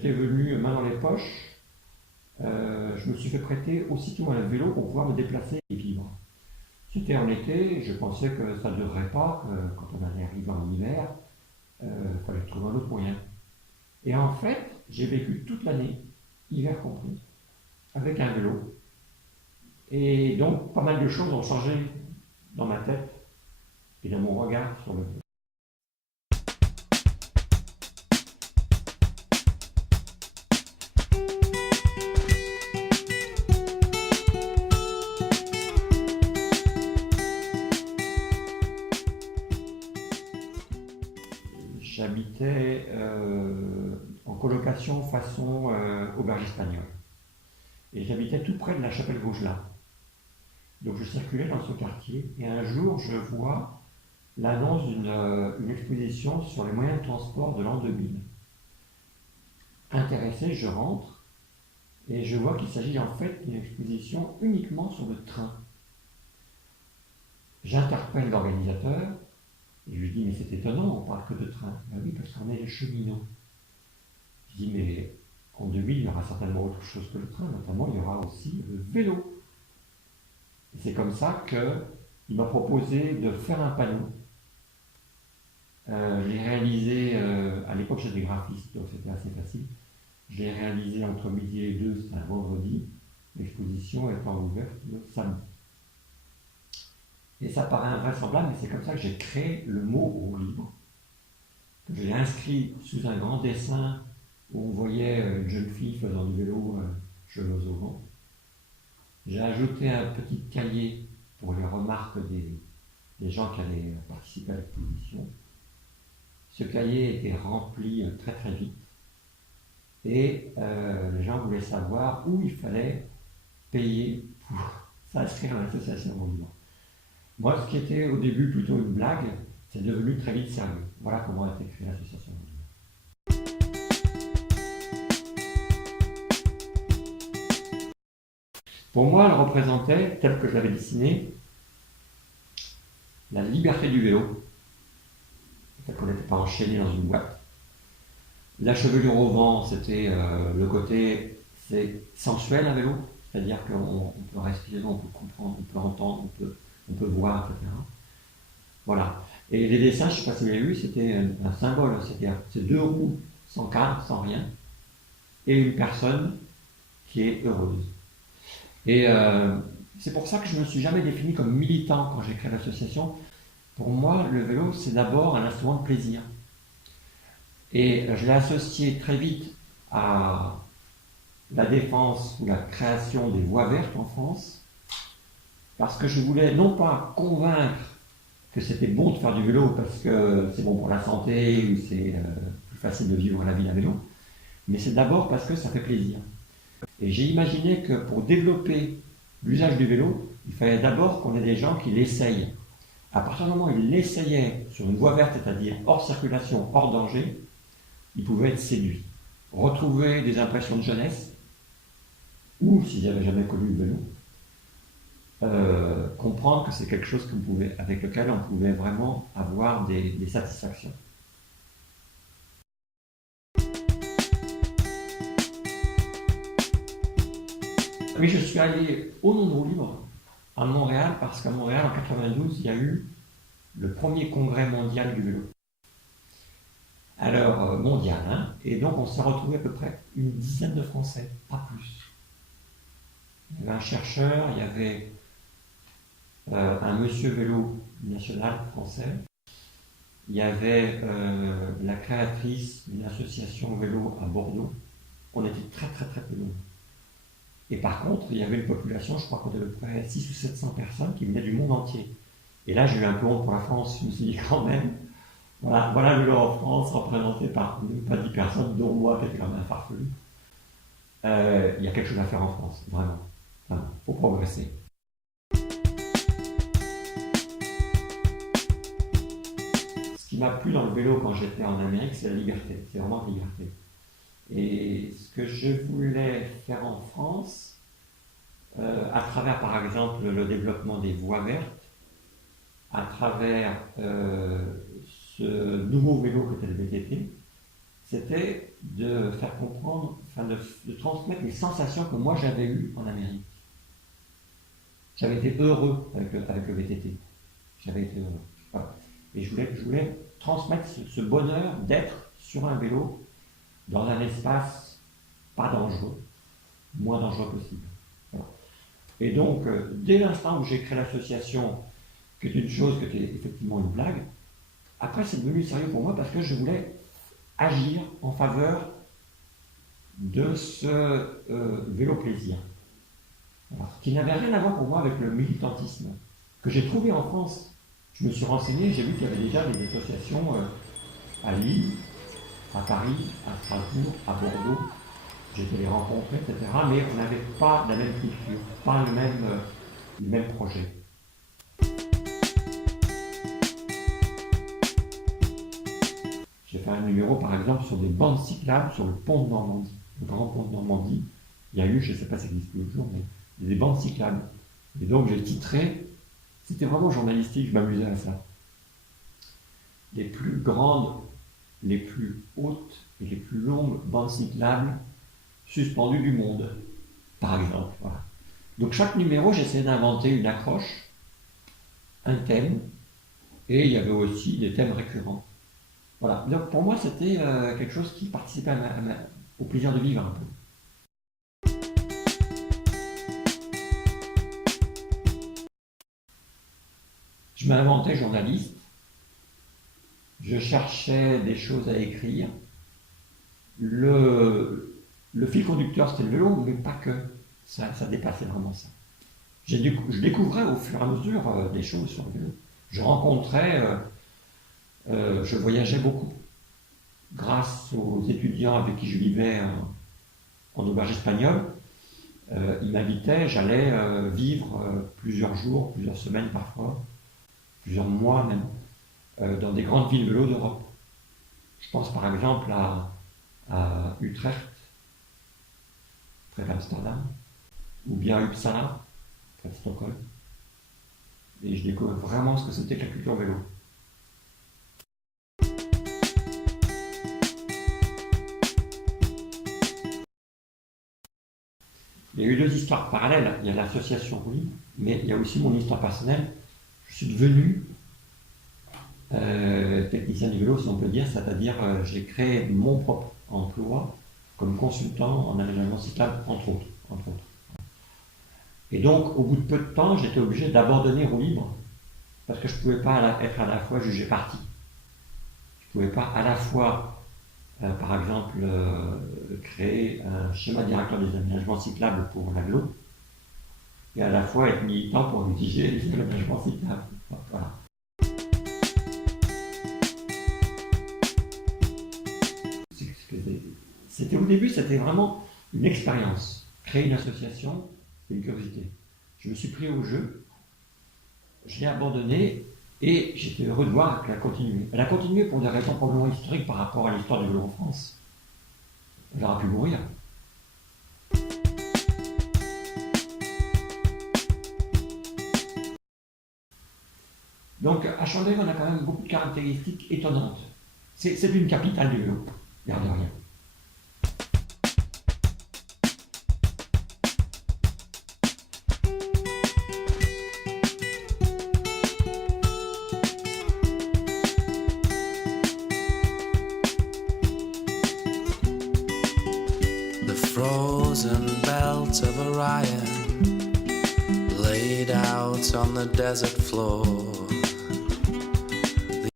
j'étais venu main dans les poches, je me suis fait prêter aussitôt un vélo pour pouvoir me déplacer et vivre. C'était en été, je pensais que ça ne durerait pas, que quand on allait arriver en hiver, il fallait trouver un autre moyen. Et en fait, j'ai vécu toute l'année, hiver compris, avec un vélo. Et donc, pas mal de choses ont changé dans ma tête et dans mon regard sur le vélo. J'habitais en colocation façon auberge espagnole. Et j'habitais tout près de la chapelle Vaugelas. Donc je circulais dans ce quartier et un jour je vois l'annonce d'une exposition sur les moyens de transport de l'an 2000. Intéressé, je rentre et je vois qu'il s'agit en fait d'une exposition uniquement sur le train. J'interpelle l'organisateur et je lui dis mais c'est étonnant, on parle que de train. Ben oui, parce qu'on est les cheminots. Je dis mais en 2000 il y aura certainement autre chose que le train, notamment il y aura aussi le vélo. Et c'est comme ça qu'il m'a proposé de faire un panneau. J'ai réalisé, à l'époque j'étais graphiste, donc c'était assez facile. J'ai réalisé entre midi et 2, c'était un vendredi, l'exposition étant ouverte le samedi. Et ça paraît invraisemblable, mais c'est comme ça que j'ai créé le mot roue libre, que j'ai inscrit sous un grand dessin où on voyait une jeune fille faisant du vélo, cheveux au vent. J'ai ajouté un petit cahier pour les remarques des gens qui allaient participer à l'exposition. Ce cahier était rempli très très vite et les gens voulaient savoir où il fallait payer pour s'inscrire à l'association Roue Libre. Moi, ce qui était au début plutôt une blague, c'est devenu très vite sérieux. Voilà comment a été créée l'association Roue Libre. Pour moi, elle représentait, telle que je l'avais dessinée, la liberté du vélo, telle qu'on n'était pas enchaîné dans une boîte. La chevelure au vent, c'était le côté sensuel à vélo, c'est-à-dire qu'on peut respirer, on peut comprendre, on peut entendre, on peut voir, etc. Voilà. Et les dessins, je ne sais pas si vous avez vu, c'était un symbole, c'est-à-dire c'est deux roues sans cadre, sans rien, et une personne qui est heureuse. Et c'est pour ça que je ne me suis jamais défini comme militant quand j'ai créé l'association. Pour moi, le vélo, c'est d'abord un instrument de plaisir. Et je l'ai associé très vite à la défense ou la création des voies vertes en France, parce que je voulais non pas convaincre que c'était bon de faire du vélo parce que c'est bon pour la santé ou c'est plus facile de vivre la vie à vélo, mais c'est d'abord parce que ça fait plaisir. Et j'ai imaginé que pour développer l'usage du vélo, il fallait d'abord qu'on ait des gens qui l'essayent. À partir du moment où ils l'essayaient sur une voie verte, c'est-à-dire hors circulation, hors danger, ils pouvaient être séduits, retrouver des impressions de jeunesse, ou s'ils n'avaient jamais connu le vélo, comprendre que c'est quelque chose avec lequel on pouvait vraiment avoir des satisfactions. Oui, je suis allé au nom de Roue Libre à Montréal parce qu'à Montréal, en 92, il y a eu le premier congrès mondial du vélo. Alors, mondial, hein, et donc on s'est retrouvé à peu près une dizaine de Français, pas plus. Il y avait un chercheur, il y avait un monsieur vélo national français, il y avait la créatrice d'une association vélo à Bordeaux. On était très très très peu nombreux. Et par contre, il y avait une population, je crois qu'on était à peu près 600 ou 700 personnes qui venaient du monde entier. Et là, j'ai eu un peu honte pour la France, je me suis dit quand même, voilà le vélo en France, représenté par pas 10 personnes, dont moi qui étais quand même un farfelu. Il y a quelque chose à faire en France, vraiment. Il faut progresser. Ce qui m'a plu dans le vélo quand j'étais en Amérique, c'est la liberté. C'est vraiment la liberté. Et ce que je voulais faire en France, à travers par exemple le développement des voies vertes, à travers ce nouveau vélo qu'était le VTT, c'était de faire comprendre, enfin de transmettre les sensations que moi j'avais eues en Amérique. J'avais été heureux avec le VTT. J'avais été heureux. Voilà. Et je voulais transmettre ce bonheur d'être sur un vélo dans un espace pas dangereux, moins dangereux possible. Voilà. Et donc, dès l'instant où j'ai créé l'association, qui est une chose qui était effectivement une blague, après c'est devenu sérieux pour moi parce que je voulais agir en faveur de ce vélo plaisir. Voilà. Qui n'avait rien à voir pour moi avec le militantisme que j'ai trouvé en France. Je me suis renseigné, j'ai vu qu'il y avait déjà des associations à Lille, à Paris, à Strasbourg, à Bordeaux. J'étais les rencontrer, etc. Mais on n'avait pas la même culture, pas le même projet. J'ai fait un numéro, par exemple, sur des bandes cyclables sur le pont de Normandie. Le grand pont de Normandie, il y a eu, je ne sais pas si ça existe plus aujourd'hui, mais des bandes cyclables. Et donc j'ai titré, c'était vraiment journalistique, je m'amusais à ça. Les plus grandes, les plus hautes et les plus longues bandes cyclables suspendues du monde, par exemple. Voilà. Donc chaque numéro, j'essayais d'inventer une accroche, un thème, et il y avait aussi des thèmes récurrents. Voilà. Donc pour moi, c'était quelque chose qui participait au plaisir de vivre un peu. Je m'inventais journaliste, je cherchais des choses à écrire. Le fil conducteur, c'était le vélo, mais pas que. Ça dépassait vraiment ça. Je découvrais au fur et à mesure des choses sur le vélo. Je rencontrais, je voyageais beaucoup. Grâce aux étudiants avec qui je vivais en auberge espagnole, ils m'invitaient, j'allais vivre plusieurs jours, plusieurs semaines parfois, plusieurs mois même, dans des grandes villes vélo d'Europe. Je pense par exemple à Utrecht, près d'Amsterdam, ou bien à Uppsala, près de Stockholm. Et je découvre vraiment ce que c'était que la culture vélo. Il y a eu deux histoires parallèles. Il y a l'association, oui, mais il y a aussi mon histoire personnelle. Je suis devenu technicien du vélo, si on peut dire, c'est-à-dire j'ai créé mon propre emploi comme consultant en aménagement cyclable, entre autres. Et donc, au bout de peu de temps, j'étais obligé d'abandonner Roue Libre, parce que je ne pouvais pas être à la fois jugé parti. Je ne pouvais pas à la fois, par exemple, créer un schéma directeur des aménagements cyclables pour l'agglo, et à la fois être militant pour exiger les aménagements cyclables. Voilà. C'était au début, c'était vraiment une expérience. Créer une association, c'est une curiosité. Je me suis pris au jeu, je l'ai abandonné et j'étais heureux de voir qu'elle a continué. Elle a continué pour des raisons probablement historiques par rapport à l'histoire du vélo en France. Elle aurait pu mourir. Donc à Chandelle, on a quand même beaucoup de caractéristiques étonnantes. C'est une capitale du vélo, l'air de rien. Frozen belt of Orion laid out on the desert floor.